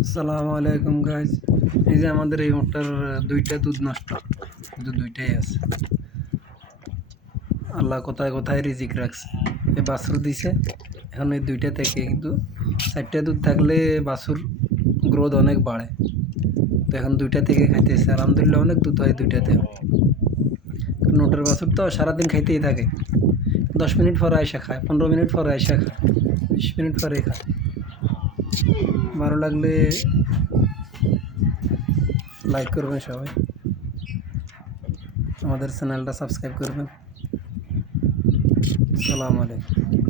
আসসালামু আলাইকুম গাইজ এই যে আমাদের এই মোটটার দুইটা দুধ নষ্ট। কিন্তু দুইটাই আছে। আল্লাহ কোথায় কোথায় রিজিক রাখছে। এই বাছুর দিছে। এখন এই দুইটা থেকে কিন্তু চারটা দুধ থাকলে বাছুর গ্রোথ অনেক বাড়ে। তো এখন দুইটা থেকে খাইতেছে। আলহামদুলিল্লাহ অনেক দুধ হয় দুইটাতে। নোটের বাছুর তো সারাদিন খাইতেই থাকে। দশ মিনিট পরে আয়সা খায়, পনেরো মিনিট পরে আয়সা খায়, বিশ মিনিট পরে খায়। ভালো লাগলে লাইক করবেন সবাই। আমাদের চ্যানেলটা সাবস্ক্রাইব করবেন। সালাম আলাইকুম।